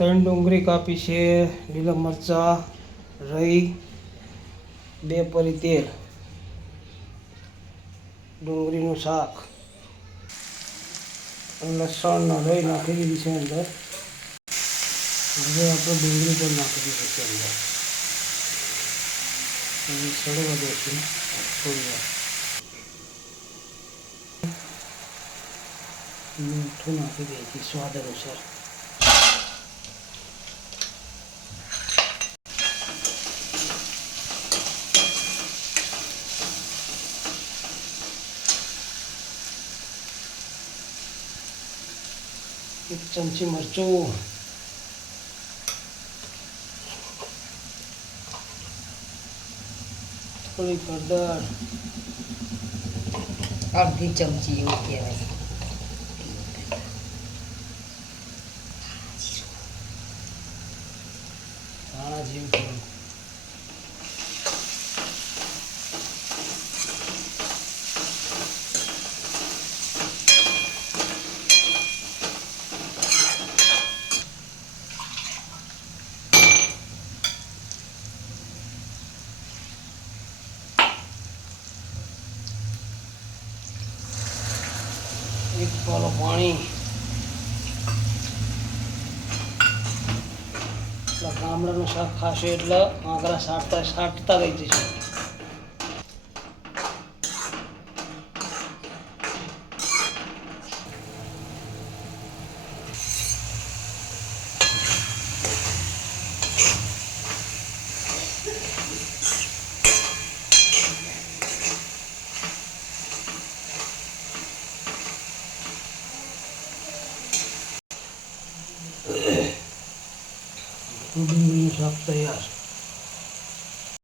3 ડુંગળી કાપી છે, લીલા મરચાં, રઈ, 2 પરી તેલ, ડુંગળીનું શાક, લસણ ને રઈ નાખી દીધી છે અંદર. હવે આપણે ડુંગળી પણ નાખી દીધી છે અંદર. સળવા દઈશું થોડી વાર. મીઠું નાખી દઈશું સ્વાદ અનુસાર. એક ચમચી મરચું, થોડી હળદર, અડધી ચમચી એવું કહેવાય. ધાણા જીરું થોડું, એક પાલો પાણી. ગામડાનું શાક ખાશે એટલે આંકડા સાટતા રહી જશે. ડુંગળીનું શાક તૈયાર.